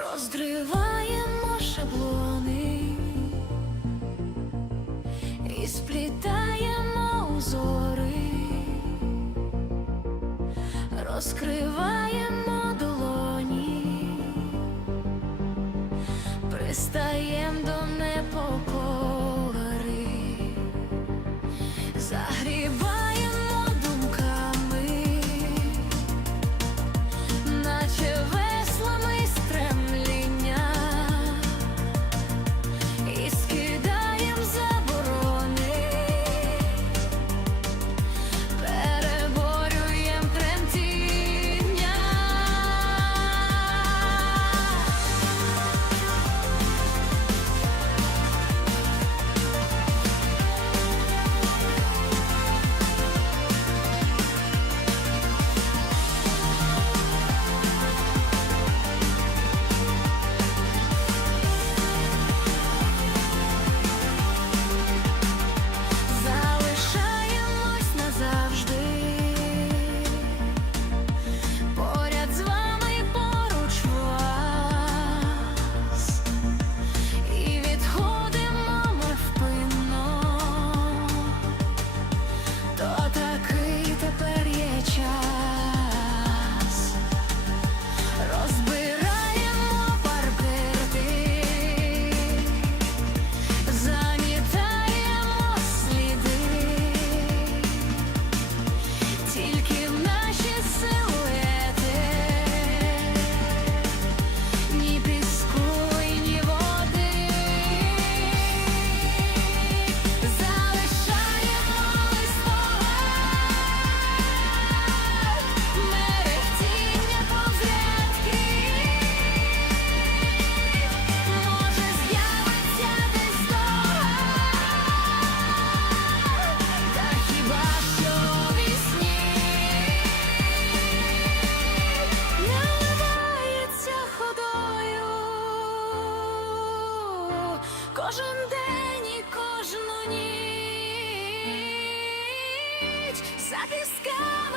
Роздриваємо шаблони і сплітаємо узори, розкриваємо долоні, пристаєм до непокори, загрібаємо. кожен день і кожну ніч за пісками.